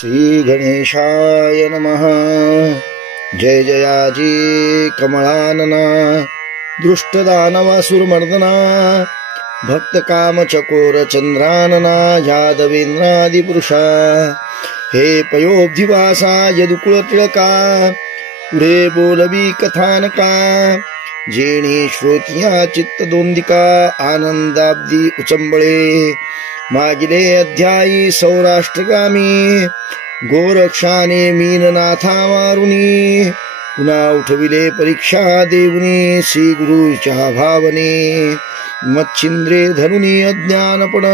श्री गणेशाय नमः। जय जयाजी कमळानना दृष्टदानवासुरमर्दना भक्त काम चकोर चंद्रानना यादवेंद्रादिपुरुषा हे पयोब्धिवासा यदुकुळ टिळका पुढे बोलवी कथानका जेणे श्रोतिया चित्त दोंदिका आनंदाब्दी उचंबळे मागिले अध्यायी सौराष्ट्रगामी गोरक्षाने मीननाथा मारुनी पुन्हा उठविले परीक्षा देवनी श्री गुरुच्या भावने मच्छिंद्रे धरुनी अज्ञानपण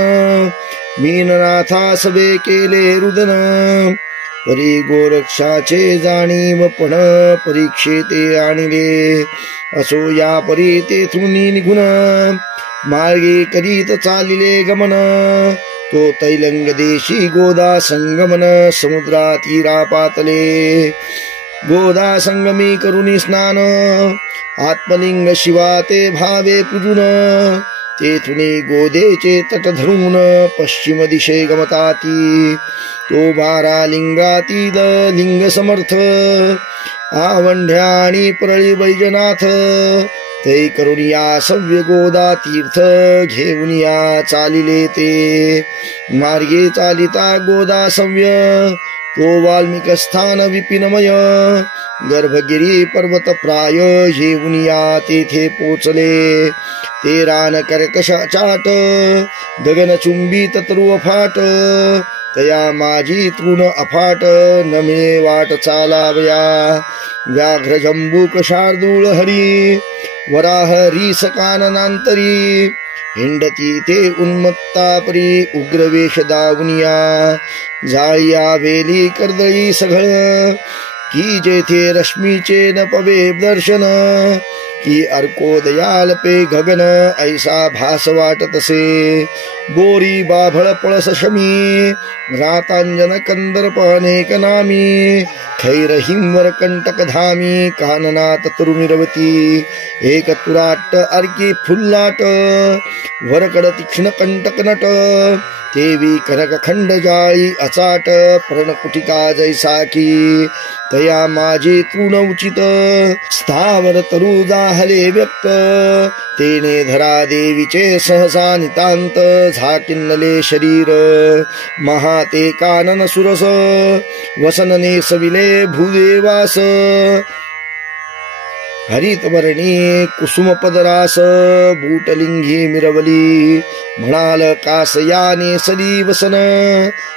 मीननाथा सबे केले रुदन परी गोरक्षाचे जाणीवपण परीक्षेते आणिले असो या परी तेथून निघून मार्गे करीत चालिले गमन तो तैलंग देशी गोदा संगमन समुद्रा तीरा पातले गोदा संगमी करुणी स्नान आत्मलिंग शिवा ते भावे पूजुन तेथुनी गोदेचे तट धरून पश्चिम दिशे गमताती तो 12 लिंगातील लिंग समर्थ आवंढ्या आणि परळी वैजनाथ तै करुनिया सव्य गोदा तीर्थ घेऊन या चालिले ते मार्गे चालिता गोदा सव्य तो वाल्मिक स्थान विपिनमय गर्भगिरी पर्वत प्राय येऊन या तेथे पोचले ते रान कर्कशा चाट गगन चुंबित तरुव फाट तया माझी तृण अफाट नमे वाट चालावया व्याघ्र जंबूक शार्दूळ हरी वराह रीस काननांतरी हिंडती ते उन्मत्ता परी उग्रवेश दावनिया जाळिया वेली कर्दळी सघळ की जेथे रश्मीचे न पवे दर्शन की अर्कोदयाल पे गगन ऐसा भास वाटतसे बोरी बाभळ पळस शमी रातांजन कंदर्प अनेक नामी खैर हिंवर कंटक धामी काननात तरुमिरवती एक तुराट अर्की फुल्लाट वरकड तीक्ष्ण कंटक नट देवी कनक खंड जाळी अचाट प्रणकुटिका जैसा की तया माझी तृण उचित स्थावर तरु जाहले व्यक्त तेने धरा देवीचे सहसा नितांत झाकिन्नले शरीर महाते कानन सुरस वसनने सविले भूदेवास हरित वर्णी कुसुम पदरास बूटलिंगी मिरवली म्हणाल कासयाने सली वसन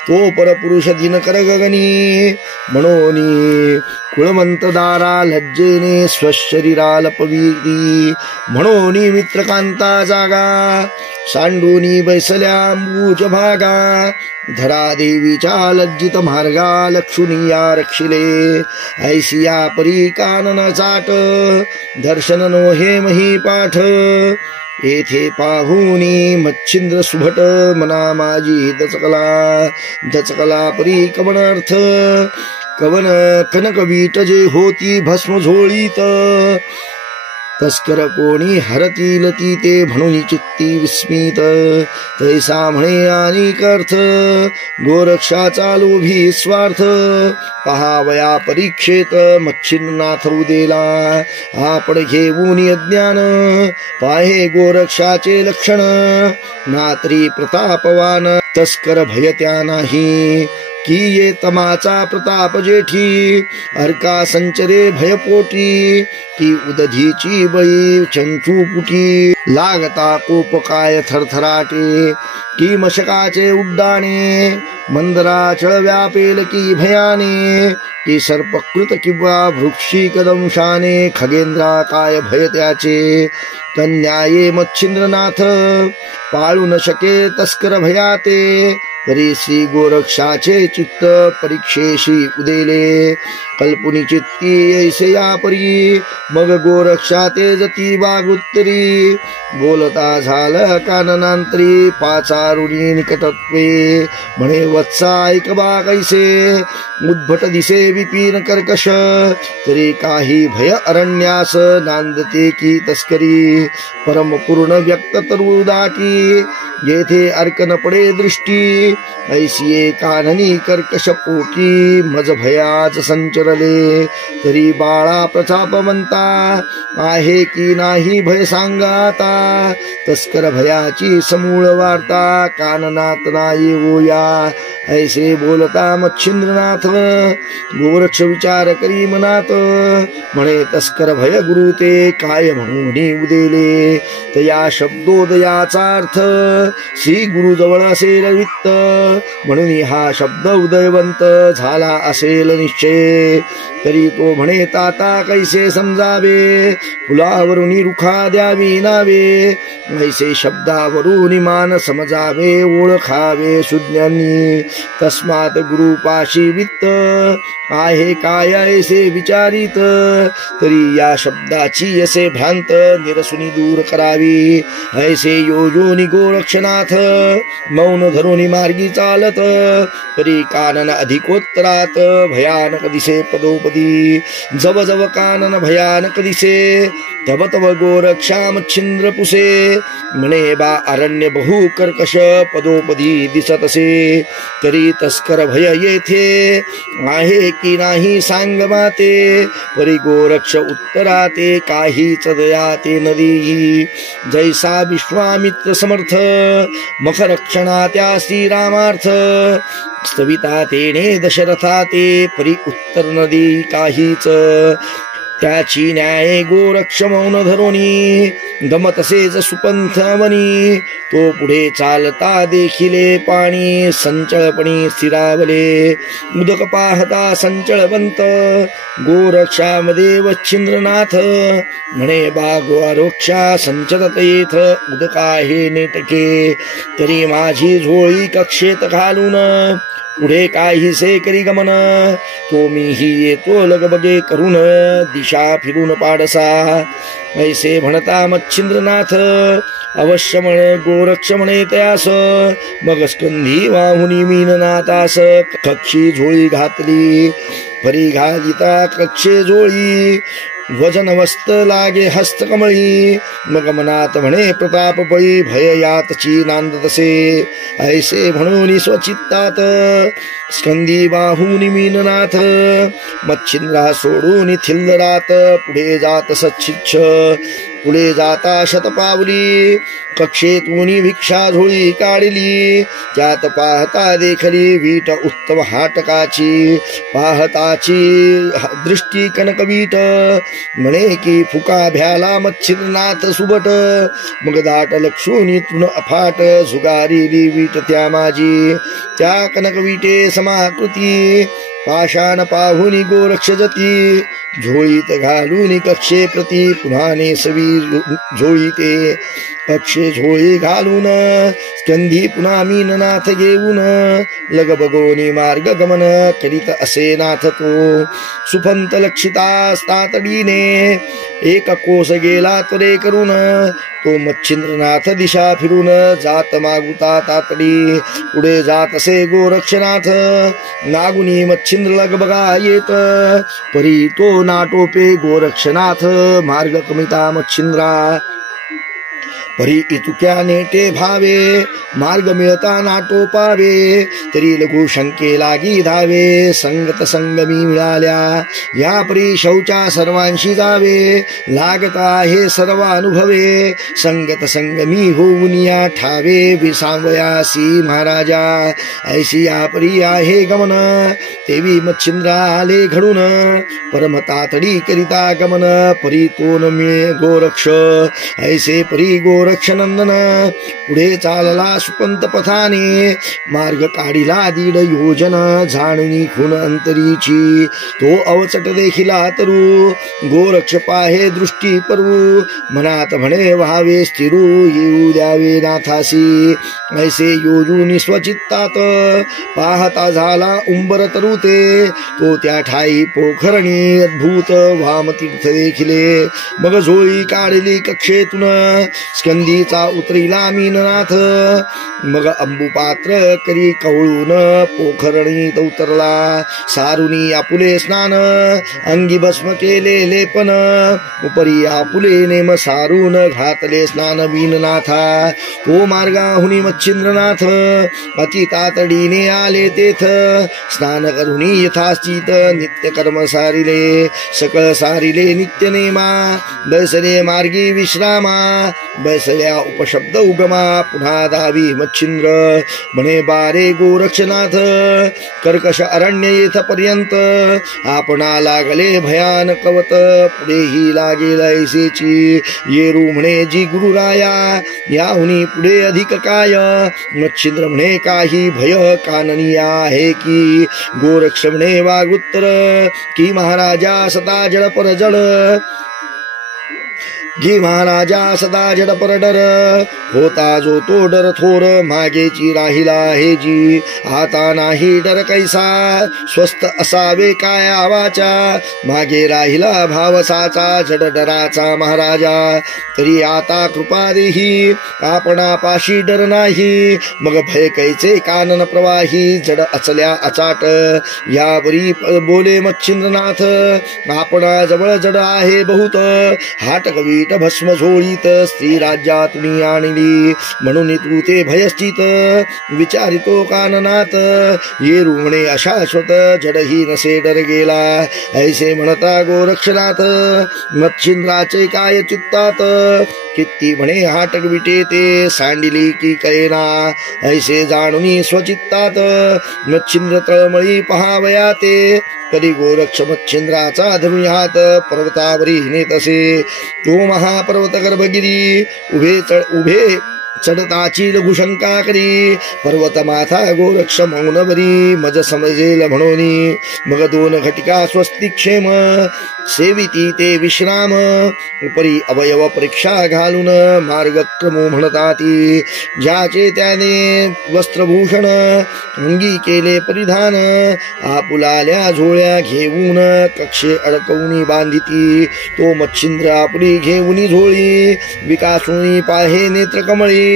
तो परपुरुष दिनकर गगनी म्हणोनी कुळवंत दारा लज्जेने स्वशरीरा लपविली म्हणोनी मित्रकांता जागा सांडूनी बैसल्या अंबूज भागा धरा देवीच्या लज्जित मार्गा लक्षुनिया रक्षिले ऐसिया परी कानन चाट दर्शन नो हे मही पाठ येथे पाहुनी मच्छिंद्र सुभट मना माझी दचकला परी कवन अर्थ कवन कनक वीट जे होती भस्म झोळीत तस्कर कोणी हरतील ती ते म्हणून चित्ती विस्मित तैसा म्हणे अनेक अर्थ गोरक्षाचा लोभी स्वार्थ पहावया परीक्षेत मच्छिन्नाथ उदेला आपण घेऊन अज्ञान पाहे गोरक्षाचे लक्षण नात्री प्रतापवान तस्कर भयत्या नाही की ये तमाचा प्रताप जेठी अर्का संचरे भयपोटी की उदधीची बळी चंचूपुटी लागता कोप काय थरथराटे की मशकाचे उड्डाणे मंदराचळ व्यापेल की भयाने की सर्पकृत किंवा वृक्षी कदंशाने खगेंद्रा काय भय त्याचे कन्याये मच्छिंद्रनाथ पाळू न शके तस्कर भयाते परी श्री गोरक्षाचे चित्त परीक्षेशी उदेले कल्पुनी चित्ती ऐसे या परी मग गोरक्षा ते जती बागुत्तरी बोलता झालं काननांतरी पाचारुणी निकटत्वे म्हणे वत्सा ऐक बा कैसे उद्भट दिसे विपिन कर्कश तरी काही भय अरण्यास नांदते की तस्करी परम पूर्ण व्यक्त तरुदाटी येथे अर्क न पडे दृष्टी ऐसिये काननी कर्कश पोटी मज भयाच संचरले, तरी बाळा प्रतापवंता आहे की नाही भय सांगाता, तस्कर भयाची समूळ वार्ता काननात नाही होया, ऐसे बोलता मच्छिंद्रनाथ गोरक्ष विचार करी मनात, म्हणे तस्कर भय गुरु ते काय म्हणून उदेले, तया शब्दोदयाचा अर्थ श्री गुरु जवळ असेल वित्त, म्हणून हा शब्द उदयवंत झाला असेल निश्चय, तरी तो म्हणे ताता कैसे समजावे, फुलावरून रुखा द्यावी नावे, ऐसे शब्दावरून मान समजावे ओळखावे सुज्ञांनी, तस्मात गुरुपाशी वित्त आहे काय ऐसे विचारित, तरी या शब्दाची असे भ्रांत निरसुनी दूर करावी, ऐसे योजोनी गोरक्षनाथ मौन धरुनी मार्गी चालत, तरी कानन अधिकोत्तरात भयानक दिसे पदोपदी, जव जव कानन भयानक दिसे तव तव गोरक्षाम छिंद्र पुसे, म्हणे बा अरण्य बहु कर्कश पदोपदी दिसत असे, तरी तस्कर भय येथे आहे की नाही सांग माते, परी गोरक्ष उत्तराते काहीच दयाते नदी, जैसा विश्वामित्र समर्थ मखरक्षणा त्या श्रीरामार्थ, स्तविता तेने दशरथाते परी उत्तर नदी काहीच, त्याची न्याय गोरक्ष मौन धरोनी गमतसेच सुपंथ वनी, तो पुढे चालता देखिले पाणी संचळपणी स्थिरावले, उदक पाहता संचळवंत गोरक्षामध्ये वच्छिंद्रनाथ, म्हणे बा गोरक्षा संचरत येथ उदका हे नेटके, तरी माझी झोळी कक्षेत घालून पुढे काहीसे करी गमन, तो मीही येतो लगबगे करून दिशा फिरून पाडसा, ऐसे म्हणता मच्छिंद्रनाथ अवश्य म्हण गोरक्ष म्हणे तयास, मग स्कंधी वाहुनी मीननाथास कक्षी झोळी घातली, परी घालिता कक्षे झोळी वजन वस्त लागे हस्तकमळी, मग मनात म्हणे प्रताप बळी भय यातची नांदतसे, ऐसे म्हणून स्वचित्तात स्कंदी बाहुनी मीननाथ, मच्छिंद्रा सोडून थिल्लरात पुढे जात सच्छिच्छ, पुढे जाता शतपावली कक्षेतून भिक्षा झोळी काढली, त्यात पाहता देखली वीट उत्तम हाटकाची, पाहताची दृष्टी कनकवीट, म्हणे की फुका भ्याला मच्छिंद्रनाथ सुबट, मग दाट लक्षुनीतून अफाट झुगारिली वीट त्या माझी, त्या कनकवीटे समाकृती पाषाण पाहुनी गोरक्ष जती, झोळीत घालून कक्षे प्रती पुन्हा नेसवी झोळीते, कक्षे झोळी घालून स्कंधी पुन्हा मीननाथ घेऊन, लगबगोनी मार्ग गमन करीत असे नाथ तो, सुफंत लक्षिता तातडीने एक कोस गेला त्वरे करून, तो मच्छिंद्रनाथ दिशा फिरून जात मागुता तातडी, पुढे जात असे गोरक्षनाथ नागुनी मच्छिंद्र लगबगा येत, परी तो नाटोपे गोरक्षनाथ मार्ग कमिता मच्छिंद्रा, परी इतुक्या नेटे भावे मार्ग मिळता नाटो पावे, तरी लघु शंके लागी धावे संगत संगमी मिळाल्या, या परी शौचा सर्वांशी जावे लागता हे सर्व अनुभवे, संगत संगमी होऊन या ठावे विसांवयासी महाराजा, ऐशी या परी आहे गमन, तेवी मच्छिंद्रा आले घडून परमतातडी करिता गमन, परी तोन मिळे गोरक्ष, ऐसे परी गोरक्षनंदन पुढे चालला सुपंत पथाने, मार्ग काढिला दीड योजन जाणुनी खून अंतरीची, तो अवचट देखिला तरू गोरक्ष पाहे दृष्टी परू, मनात म्हणे व्हावे स्थिरू येऊ द्यावे नाथासी, ऐसे योजूनी स्वचित्तात पाहता झाला उंबर तरू ते, तो त्या ठाई पोखरणी अद्भुत वामतीर्थ देखिले, मग झोळी काढली कक्षेतून स्कंद नंदीचा उतरिला मीननाथ मग अंबुपात्र करी कवळून पोखरणीत उतरला सारुनी आपुले स्नान अंगी भस्म केले लेपन उपरी आपुले नेम सारून घातले स्नान मीननाथा तो मार्गाहुनी मच्छिंद्रनाथ अति तातडीने आले तेथ स्नान करुनी यथास्थित नित्य कर्म सारिले सकळ सारिले नित्य नेमा बैसले मार्गी विश्रामा बैसल्या उपशब्द उगमा पुन्हा दावी मच्छिंद्र म्हणे बारे गोरक्षनाथ कर्कश अरण्य येथपर्यंत आपणा लागले भयानकवत पुढेही लागेल ऐसेची येरू म्हणे जी गुरुराया याहुनी पुढे अधिक काय मच्छिंद्र म्हणे काही भय काननीय आहे की गोरक्ष म्हणे वागुत्तर की महाराजा सदा जड पर जड जी महाराजा सदा जड पर डर होता जो तो डर थोर मागेची राहिला हे जी आता नाही डर कैसा स्वस्थ असावे काय आवाचा मागे राहिला भावसाचा जड डराचा महाराजा तरी आता कृपा देही आपणा पाशी डर नाही मग भय कैचे कानन प्रवाही जड अचल्या अचाट यावरी बोले मच्छिंद्रनाथ आपणा जवळ जड आहे बहुत हाट कवी भस्म झोळीत स्त्री राज्यातून आणली म्हणून तू ते भयस्थित विचारितो काननात येरू म्हणे अशाश्वत जडही नसे डर गेला ऐसे म्हणता गोरक्षनाथ मच्छिंद्राचे काय चित्तात किती म्हणे हाटक विटे ते सांडिली की कळेना ऐसे जाणून स्वचित्तात मच्छिंद्र तळमळी पहावया ते कधी गोरक्ष मच्छिंद्राचा धरून हात पर्वतावरी नेत असे तो महापर्वत गर्भगिरी उभे चढताची लघुशंका करी पर्वत माथा गोरक्ष मौनवरी मज समजेल म्हणून मग दोन घटिका स्वस्ती क्षेम सेविती ते विश्राम उपरी अवयव परीक्षा घालून मार्गक्रमो म्हणताती ज्याचे त्याने वस्त्रभूषण अंगी केले परिधान आपुलाल्या झोळ्या घेऊन कक्षे अडकवून बांधिती तो मच्छिंद्र आपली घेऊन झोळी विकासुनी पाहे नेत्र कमळी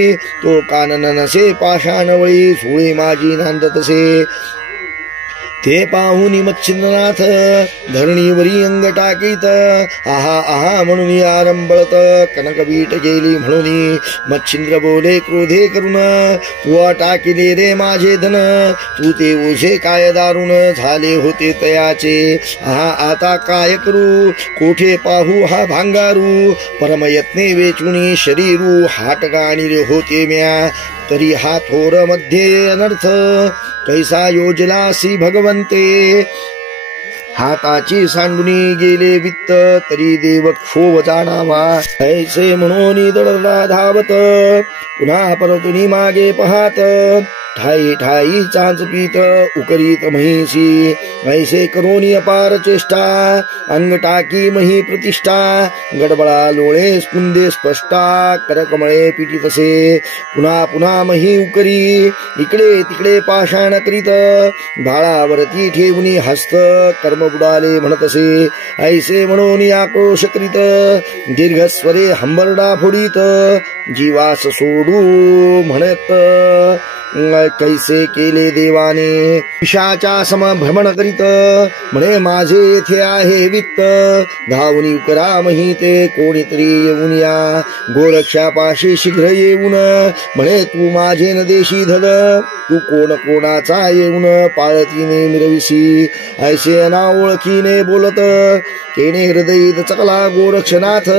तो कानन नसे पाषाणवळी झोळी माझी नांदतसे ते पाहुनी मच्छिंद्रनाथ धरणीवरी अंग टाकीत आहा आहा म्हणून आरंभळत कनकबीट गेली म्हणून मच्छिंद्र बोले क्रोधे करून तू टाकिले रे माझे धन तू ते ओझे काय दारुण झाले होते तयाचे आहा आता काय करू कोठे पाहू हा भांगारू परमयत्ने वेचुनी शरीरू हाटगाणिले होते म्या तरी हा थोर मध्ये अनर्थ कैसा योजलासी भगवंते हाताची सांडुनी गेले वित्त तरी देव क्षोभ जाणावा ऐसे म्हणून दडला धावत पुन्हा परतुनी मागे पाहत ठाई ठाई चांच पीत उकरीत महिषी ऐसे करोनी अपार चेष्टा अंग टाकी मही प्रतिष्ठा गडबळा लोळे स्पुंदे स्पष्टा करकमळे पिटीतसे पुन्हा पुन्हा मही उकरी इकडे तिकडे पाषाण करीत भाळावरती ठेवणी हस्त कर्म बुडाले म्हणतसे ऐसे म्हणून आक्रोश करीत दीर्घस्वरे हंबरडा फोडीत जीवास सोडू म्हणत कैसे केले देवाने पिशाच्या सम भ्रमण करीत म्हणे माझे येथे आहे वित्त धावनी उकरा मही ते कोणीतरी येऊन या गोरक्षापाशी शीघ्र येऊन म्हणे तू माझे न देशी धड तू कोण कोणाचा येऊन पाळतीने मिरविसी ऐसे अनाओळखीने बोलत केने हृदयीत चकला गोरक्षनाथ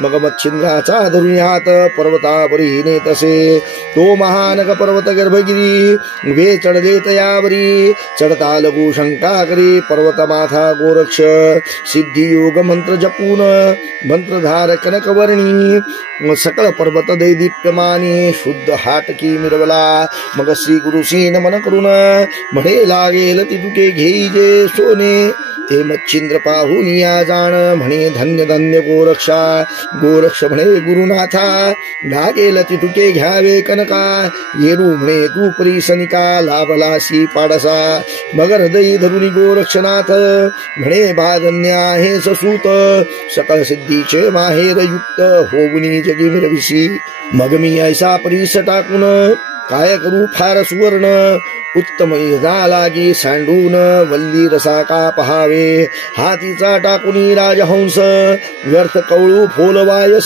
मग मच्छिंद्राचा धरून हात पर्वतावरी नेतसे तो महानक पर्वत गर्भगिरी उभे चढले तयावरी चढता लघु शंका करी पर्वत माथा गोरक्ष सिद्धी योग मंत्र जपून मंत्रधार कनकवर्णी सकळ पर्वत दैदीप्यमानी शुद्ध हाटकी मिरवला मग श्री गुरुसी नमन करून म्हणे लागेल तितुके घेई जे सोने ते मच्छिंद्र पाहुनिया जाण म्हणे धन्य धन्य गोरक्षा. गोरक्ष म्हणे गुरुनाथा लागेल तिटुके घ्यावे कनका. येरू म्हणे तू परिसनिका लाभलासी पाडसा. मग हृदयी धरुनी गोरक्षनाथ म्हणे बाधन्य आहे ससूत. सकळ सिद्धीचे माहेर युक्त होऊनी जगी मिरविसी. मग मी ऐसा परीस टाकून काय करू फार सुवर्ण. उत्तम यजा लागी सांडून वल्ली रसा का पहावे. हातीचा टाकुनी राजहंस व्यर्थ कवळू फोलवायस.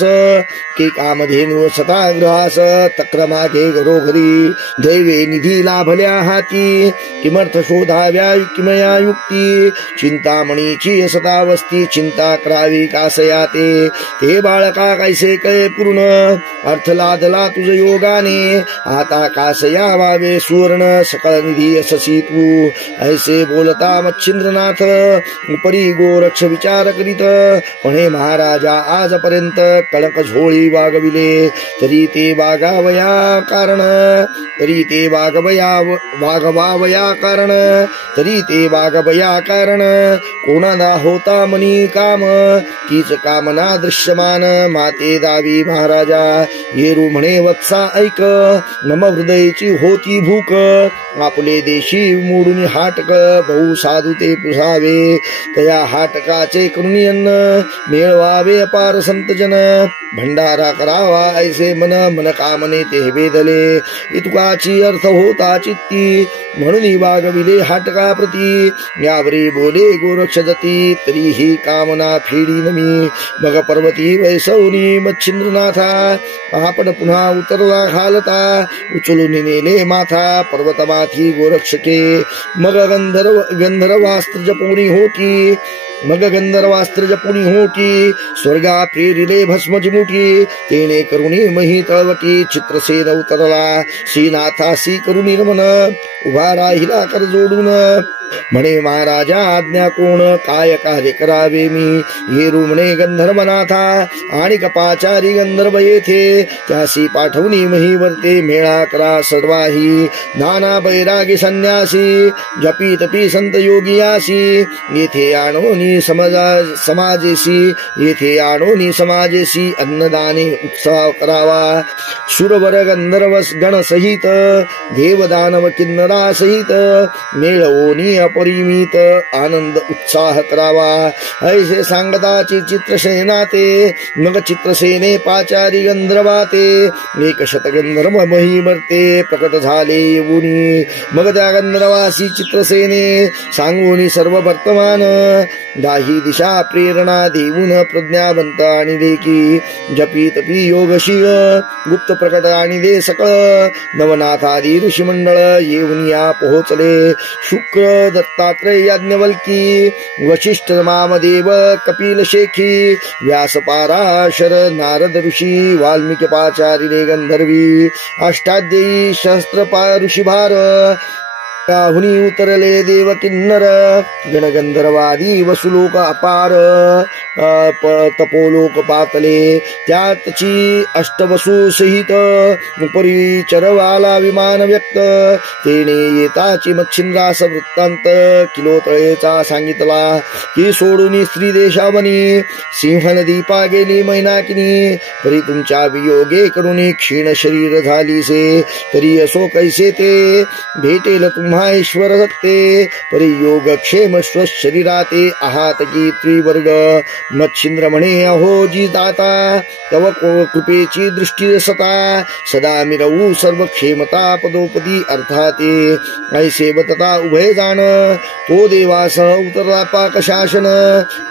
के कामधेनु सताग्रहास तक्र मागे घरोघरी. दैवे निधी लाभल्या हाती किमर्थ शोधाव्या किमया युक्ती. चिंतामणीची सतावस्ती चिंता करावी कासया ते. ते बाळका कैसे कळे पूर्ण अर्थ लादला तुझ योगाने. आता कासया वावे सुवर्ण सकळ निधी अससी तू. ऐसे बोलता मच्छिंद्रनाथ उपरी गोरक्ष विचार करीत. म्हणे महाराजा आजपर्यंत कळक झोळी वागविले तरी ते वागावया कारण. तरी ते वागवावया कारण. तरी ते वागवया कारण. कोणाला होता मनी काम तीच कामना दृश्यमान. माते दावी महाराजा येरू म्हणे वत्सा ऐक. नम हृदयची होती भूक. आपले देशी मोडून हाटक बहु साधू ते पुसावे. तया हाटकाचे करुणी अन्न मिळवावे अपार संतजन. भंडारा करावा ऐसे मन मन कामने ते वेदले. इतकाची अर्थ होता चित्ती म्हणून वागविले हाटका प्रती. यावरी बोले गोरक्ष जती तरीही कामना फेडीन मी. मग पर्वती वैसवनी मच्छिंद्रनाथा आपण पुन्हा उतरला घालता. उचलून नेले माथा पर्वतमाथी गोरक्षके. मग गंधर्वास्त्र जपुनी होती. मग गंधर्वास्त्र जपुनी होती. स्वर्गा प्रेरिले भस्म जिमुठी. तेने करुणी महितवकी. चित्रसेन उतरला श्रीनाथासी करुणी रमन. उभा राहिला कर जोडून म्हणे महाराजा आज्ञा कोण काय कार्य करावे मी. येरू म्हणे गंधर्वनाथा आणि कपाचारी गंधर्व येथे. त्यासी पाठवणी महीवर्ते मेळा करा सर्वाही. नाना बैरागी संन्यासी जपी तपी संत योगियासी. येथे आणोनी समाजेशी. येथे आणोनी समाजेशी अन्नदाने उत्साह करावा. सुरवर गंधर्व गण सहित देवदानव किन्नरा सहित मेळवोनी अपरिमित आनंद उत्साह करावा. ऐसे सांगताची चित्रसेना ते. मग चित्रसेने पाचारी गंधर्वा ते. एक शत गंधर्व महिमर्ते प्रकट झाले येऊनी. मग त्या गंधर्वासी चित्रसेने सांगूनी सर्व वर्तमान. दाही दिशा प्रेरणा देऊन प्रज्ञावंत आणि देखी. जपी तपी योगशील गुप्त प्रकट आणि दे सकळ. नवनाथादी ऋषी मंडळ येऊन या पोहोचले. शुक्र दत्तात्रय याज्ञवल्की वशिष्ठ मामदेव कपिल शेखी. व्यास पाराशर नारद ऋषी वाल्मिकी पाचारिणे गंधर्वी. अष्टाध्यायी सहस्त्रपा ऋषी भार. काहुनी उतरले देव किन्नर. गणगंधर्वादी वसुलोक अपार. तपोलोक पातले त्यातची अष्टवसु सहित. परिचरवाला विमान व्यक्त. तेने येताची मच्छिंद्रास वृत्तांत किलोतळेचा सांगितला. की सोडून स्त्री देशावनी सिंह नदीपा गेली मैनाकिनी. तरी तुमच्या वियोगे करुणी क्षीण शरीर झालीसे. तरी असो कैसे ते भेटेल तुम्हा ईश्वर सत्ते. परी योग क्षेम स्वशरीराते आहात की त्रिवर्ग. मच्छिंद्र म्हणे अहो जी दाता तव कृपेची दृष्टी सता. सदा मिरवू सर्व क्षेमता पदोपदी अर्थाते. ऐसे बतता उभय जाण तो देवासह उतरला पाकशासन.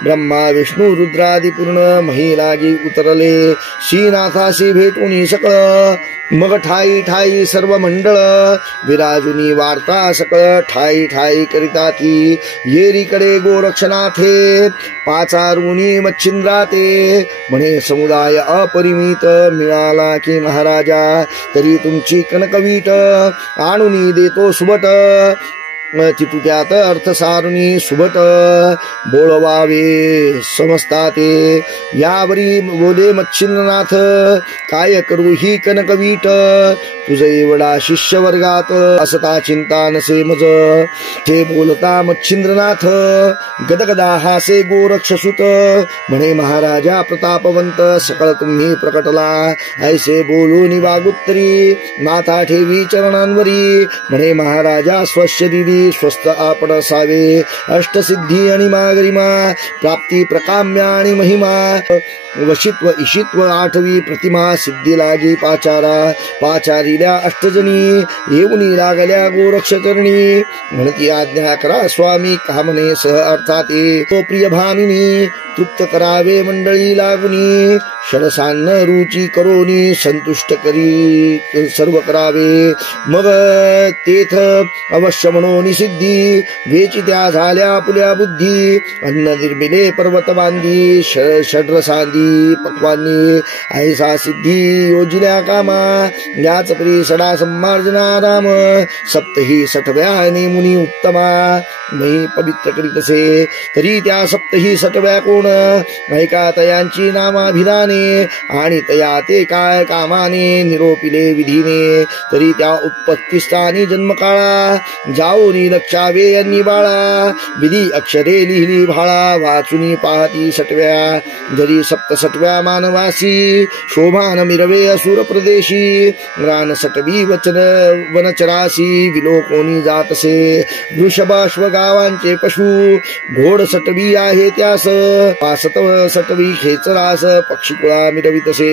ब्रह्मा विष्णू रुद्रादी पूर्ण महिलागी उतरले. श्रीनाथासी भेटून सकळ. मग ठाई ठाई सर्व मंडळ विराजुनी वार्ता सकळ. ठाई ठाई करिता ती येरीकडे गोरक्षनाथे. पाचारुनी मच्छिंद्राते म्हणे समुदाय अपरिमित मिळाला की महाराजा. तरी तुमची कनकवीट आणून देतो सुबट. तितू त्यात अर्थ सारुनी सुबट बोळवावे समजता ते यावरी बोले मच्छिंद्रनाथ काय करू ही कनकवीट तुझ एवढा शिष्य वर्गात असता चिंता नसे मज ते बोलता मच्छिंद्रनाथ गदगदा हासे गोरक्षसुत म्हणे महाराजा प्रतापवंत सकळ तुम्ही प्रकटला ऐसे बोलून वागुत्तरी नाथा ठेवी चरणांवरी म्हणे महाराजा स्वस्य दिदी स्वस्थ आपण असावे अष्टसिद्धी आणि मागरिमा प्राप्ती प्रकाम्य आणि महिमा वशित्व इशित्व आठवी प्रतिमा सिद्धी लागी पाचारिल्या अष्टजणी येऊनी लागल्या गोरक्षचरणी म्हणती आज्ञा करा स्वामी कामने सह अर्थात तो प्रिय भामिनी तृप्त करावे मंडळी लागुनी शरसान्न रुची करोनी संतुष्ट करी सर्व करावे मग तेथ अवश्य म्हणून सिद्धी वेची त्या झाल्या पुल्या बुद्धी अन्न निर्मिले पर्वत बांधी षड्रसांदी पक्वानी ऐसा सिद्धी योजिल्या कामा याच परी सडा संमार्जना राम सप्तही सटव्या मुनी उत्तमा मही पवित्र करीतसे तरी त्या सप्तही सटव्या कोण ऐका तयांची नामाभिधाने आणि तया ते काय कामाने निरोपिले विधीने तरी त्या उत्पत्तीस्थानी जन्मकाळा जाऊनी लक्षावे यांनी बाळा विधी अक्षरे लिहिली भाळा वाचुनी पाहती सटव्या जरी सप्तसटव्या मानवासी शोभान मिरवे असुर प्रदेशी रान सटवी वचन वनचरासी विलोकोनी जातसे वृषभाश्व गावांचे पशु घोड सटवी आहे त्यास पासतव सटवी खेचरास पक्षीकुळा मिरवितसे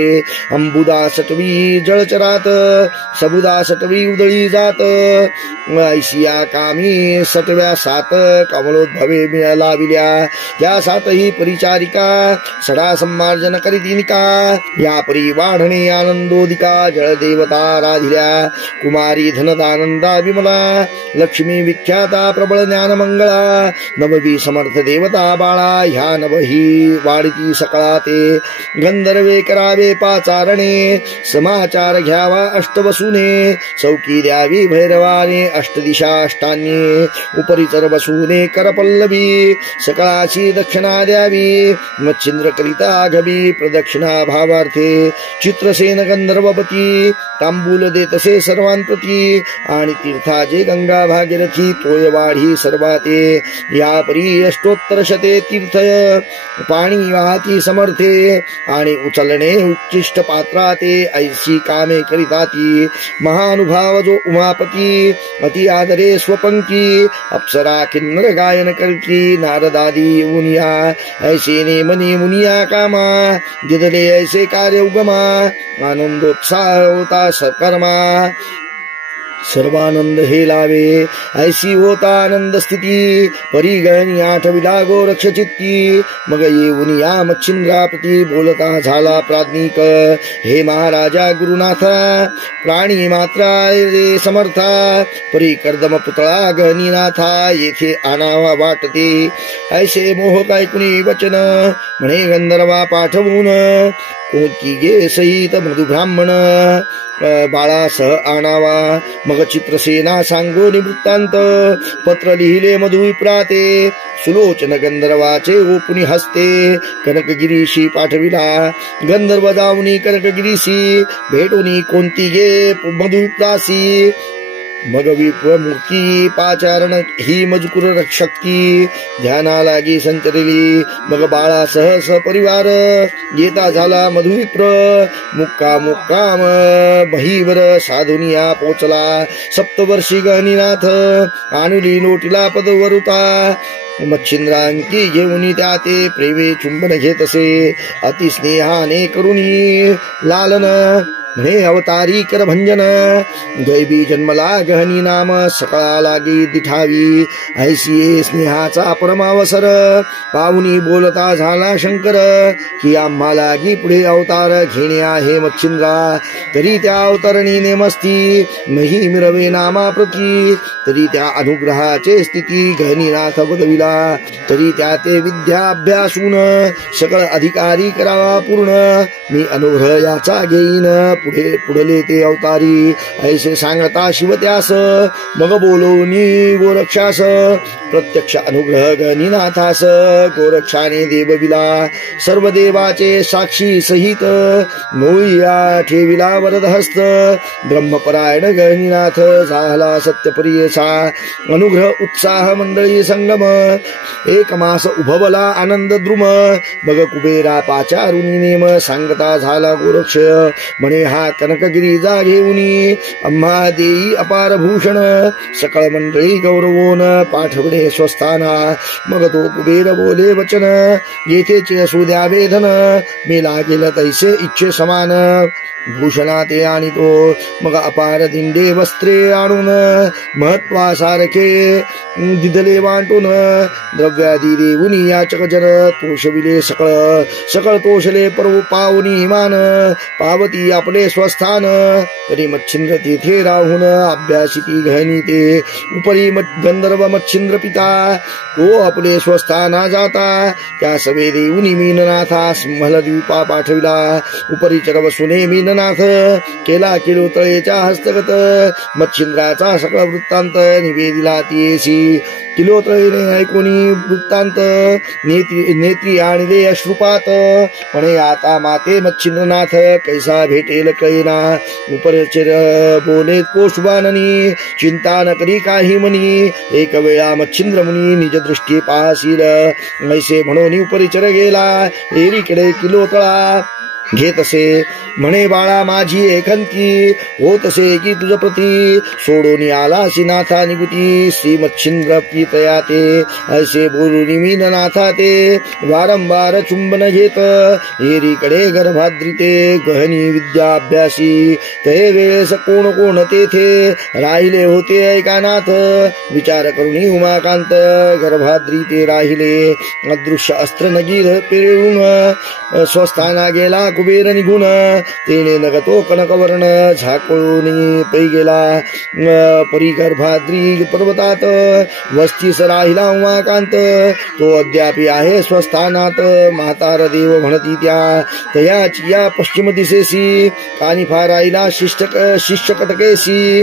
अंबुदा सटवी जळचरात सबुदा सटवी उदळी जात ऐशिया कामी सटव्या सात कमलोद्भवे लाविल्या या सातही परिचारिका सडा संमार्जन करीतिनिका या परी वाढणे आनंदोदिका जळदेवता राधिल्या कुमारी धनदानंदा विमला लक्ष्मी विख्याता प्रबळ ज्ञान मंगळा नववी समर्थ देवता बाळा ह्या नवही वाढती सकळा ते गंधर्वे करावे पाचारणे समाचार घ्यावा अष्टवसूने चौकी द्यावी भैरवाने अष्टदिशा अष्टान्ये उपरिचर बसूने करपल्लवी सकळाची दक्षिणा द्यावी मच्छिंद्र करिता घबी प्रदक्षिणा भावार्थे चित्रसेन गंधर्वपती तांबूल देतसे सर्वांप्रती आणि तीर्थाचे गंगा भागीरथी तोय वाढी सर्वाते या परी अष्टोत्तर शते तीर्थ पाणी वाहती समर्थे आणि उचलणे उच्चिष्ट पात्राते ऐशी कामे करिताती महानुभाव जो उमापती अति आदरे स्वपंकी अप्सरा किन्नर गायन करती नारदादी मुनिया ऐसे नेमनी मुनिया कामा दिदले ऐसे कार्य उगमा आनंदोत्साह होता सकर्मा सर्वानंद हे लावे ऐसी होता आनंद स्थिती परिगणी आठविला गोरक्ष चित्ती मग येऊन या मच्छिंद्राप्रती बोलता झाला प्राज्ञिक हे महाराजा गुरुनाथा प्राणी मात्रा रे समर्था परी कर्दम पुतळा गणिनाथा येथे आणावा वाटते ऐसे मोहक ऐकुनी वचन म्हणे गंधर्वा पाठवून कोणती गे सहित मधुब्राह्मण बाळासह आणावा मग चित्रसेना सांगो निवृत्तांत पत्र लिहिले मधुविप्राते सुलोचन गंधर्वाचे ओपुनी हस्ते कनकगिरीशी पाठविला गंधर्व जाऊनी कनकगिरीशी भेटोनी कोणती गे मधुविप्रासी मग विप्रमुखी पाचारण ही मजकुर शक्ती ध्याना लागी संचरिली मग बाळासह सपरिवार येता झाला मधुविप्र मुक्काम बहीवर साधुनिया पोचला सप्तवर्षी गणिनाथ आणुली लोटीला पदवरुता मच्छिंद्रांकी घेऊन त्या ते प्रेमे चुंबन घेतसे अतिस्नेहाने करुणी लालन म्हणे अवतारी कर भंजन दैवी जन्मला गहनी नाम सकाळा लागी दिठावी ऐसी स्नेहाचा परमावसर पाहुनी बोलता झाला शंकर की आम्हा लागी पुढे अवतार घेणे आहे मच्छिंद्रा तरी त्या अवतरणी नेमस्ती नाही मिरवे नामाप्रती तरी त्या अनुग्रहाचे स्थिती गहनीनाथ बदविला तरी त्या ते विद्या अभ्यासून सकळ अधिकारी करावा पूर्ण मी अनुग्रह याचा घेईन पुढले ते अवतारी ऐसे सांगता शिवत्यास मग बोलवनी गोरक्षास प्रत्यक्ष अनुग्रह गणिनाथास गोरक्षाने देवविला सर्व देवाचे साक्षी सहित नोईया ठेविला वरदहस्त ब्रह्मपरायण गणिनाथ झाला सत्यप्रियेचा अनुग्रह उत्साह मंडळी संगम एक मास उभवला आनंद द्रुम मग कुबेरा पाचारुनी नेम सांगता झाला गोरक्ष म्हणे हा कनकगिरी जा घेऊनी आम्हा देई अपार भूषण सकळ मंडळी गौरवोन पाठवणे स्वस्थाना मग तो कुबेर बोले वचन येथेचे असू द्या वेदन मी लागेल तैसे इच्छे समान भूषणा ते आणि तो मग अपार दिंडे वस्त्रे आणून महत्वासारखे दिदले वाटून द्रव्यादी देऊनी याचक जन तोषविले सकळ तोषले पर्व पावनी मान पावती आपले स्वस्थान तरी मच्छिंद्र तेथे राहून अभ्यासिती गहनी ते उपरी गंधर्व मच्छिंद्र पिता तो आपले स्वस्थाना जाता त्या सवे देऊनी मीननाथा सिंहलद्वीपा पाठविला उपरी चरवसुने मीननाथ केला किलोतळेच्या हस्तगत मच्छिंद्राचा सकळ वृत्तांत निवेदिला तीसी किलोतळेने ऐकोनी वृत्तांत नेत्री आणले अश्रुपात म्हणे आता माते मच्छिंद्रनाथ कैसा भेटेल कळेना उपरचर बोले पोषवाननी चिंता न करी काही मनी एक वेळा मच्छिंद्र मुनी निज दृष्टी पाहसील ऐसे म्हणून उपरिचर गेला एरीकडे किलोतळा घेतसे म्हणे बाळा माझी एखंती होतसे की तुझ प्रती सोडून आलासी नाथा निगुती श्री मच्छिंद्र पितया ते असे बोलून मीननाथा ते वारंवार चुंबन घेत एरीकडे गर्भाद्रिते गहनी विद्या अभ्यासी ते वेळेस कोण कोण तेथे राहिले होते ऐकानाथ विचार करून उमाकांत गर्भाद्रिते राहिले अदृश्य अस्त्र नगीर पेळून स्वस्थाना गेला कुबेर निघून तेने नगतो कनकवर्ण झाकळून पै गेला परी गर्भाद्री पर्वतात वस्तीस राहिला उमाकांत तो अद्यापि आहे स्वस्थानात म्हातार देव म्हणती त्या तयाची या पश्चिम दिसेसी कानिफा राहिला शिष्य कटकेसी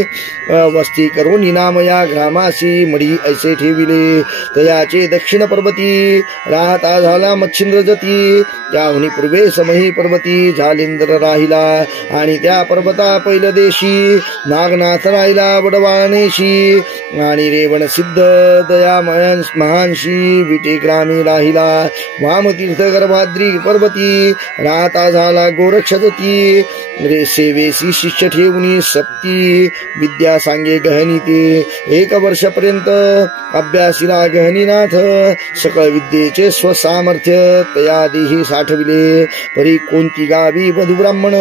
वस्ती करून नाम या ग्रामासी मडी ऐसे ठेविले तयाचे दक्षिण पर्वती राहता झाला मच्छिंद्र जती त्याहुनी पूर्वे समही पर्वती जालिंद्र राहिला आणि त्या पर्वता पहिल्या देशी नागनाथ राहिला वडवाणेशी आणि रेवण सिद्ध दया महानशी विटे ग्रामी राहिला वामतीर्थ गर्भाद्री पर्वती राहता झाला गोरक्षजती रे सेवेसी शिष्य ठेवणी सप्ती विद्या सांगे गहनी ते एक वर्षपर्यंत अभ्यासीला गहनीनाथ सकळ विद्येचे स्वसामर्थ्य तयादेही साठविले परी कोणती गावी वधुब्राह्मण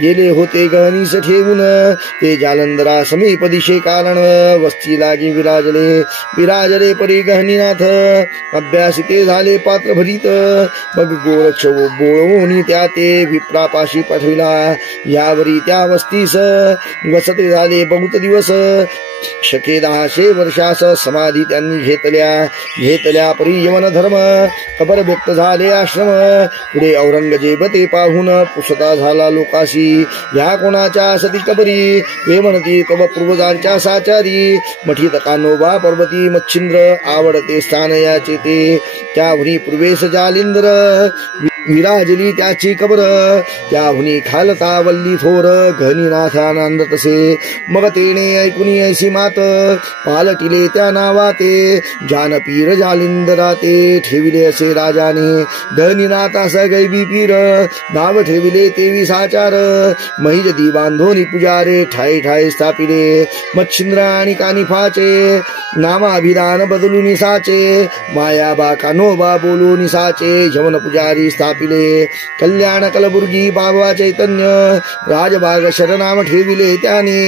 गेले होते गहनीस ठेवून ते जालंधरा समीप दिशे कारण वस्ती लागी विराजले परी गहनीनाथ अभ्यासिते झाले पात्र भरीत मग गोरक्ष बोळवून त्या ते विप्रापाशी पाठविला यावरी त्या वस्तीस वसते झाले बहुत दिवस शके 1000 वर्षास समाधी त्यांनी घेतल्या परी यवन धर्म खबर व्यक्त झाले आश्रम पुढे औरंगजेब ते पाहून पुसता झाला लोकाशी या कोणाच्या सती कबरी हे म्हणती तव पूर्वजांच्या साचारी मठीत कानोबा पर्वती मच्छिंद्र आवडते स्थान याचे ते त्याहुनी पूर्वेस जालिंद्र विराजली त्याची कबर त्याहुनी खालता वल्ली थोर घनीनाथानंद तसे मग तेने ऐकुनी ऐसी मात पालटिले त्या नावाते जानपीर जालिंदरा ते ठेविले असे राजाने घनीनाथास गैबी पीर नाव ठेविले तेवी साचार महिजदी बांधोनी पुजारे ठाई ठाई स्थापिले मच्छिंद्र आणि कानिफाचे नामाभिधान बदलून साचे मायाबा कान्होबा बोलून साचे यवन पुजारी स्थापिले कल्याण कलबुर्गी बाबा चैतन्य राजबाग शरनाम ठेविले त्याने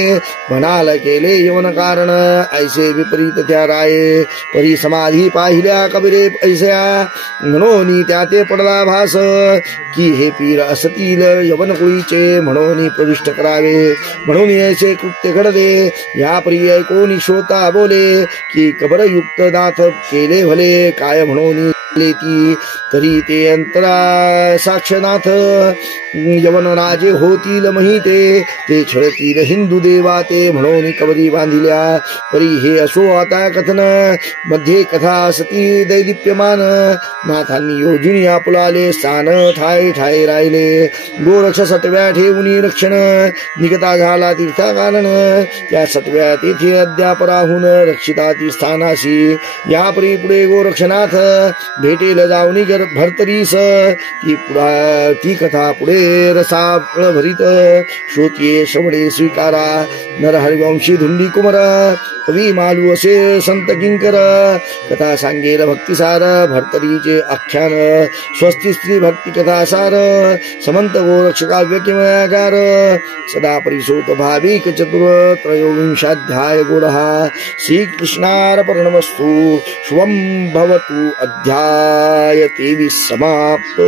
म्हणाल केले यवन कारण ऐसे विपरीत त्या राये परी समाधी पाहिल्या कबिरे ऐस्या म्हणून त्या ते पडला भास की हे पीर असतील यवन कुळीचे म्हणून प्रविष्ट करावे म्हणून ऐसे कृत्य घडले या परी ऐकोनी श्रोता बोले की कबर युक्त नाथ केले भले काय म्हणून ती तरी ते अंतरा साक्षनाथ यवन राजे होतील महिते ते छळतील हिंदू देवा ते म्हणून कबरी बांधिल्या परी हे असो आता कथन मध्ये कथा सती दैदिप्यमान नाथांनी योजिनी आपुलाले स्थान ठाय ठाय राहिले गोरक्ष सटव्या ठेवून रक्षण निगता झाला तीर्था कारण त्या सटव्या तेथे अद्याप राहून रक्षिता ती स्थानाशी या परी पुढे गोरक्षनाथ भेटेल जाऊनी भरतरीस ती कथा पुढे रसा भरीत श्रोतिये श्रवणे स्वीकारा नरहरिवंशी धुंडी कुमार कवी मालू असे संत किंकर कथा सांगेल भक्तिसार भरतरीचे आख्यान स्वस्ती स्त्री भक्ती कथा सार समंत गोरक्ष काव्य किमयागार सदा परिसोत भाविक चतुर त्रयोविंशाध्याय गुणः श्रीकृष्णार्पणमस्तु शुभं भवतु अध्याय 23 समाप्त।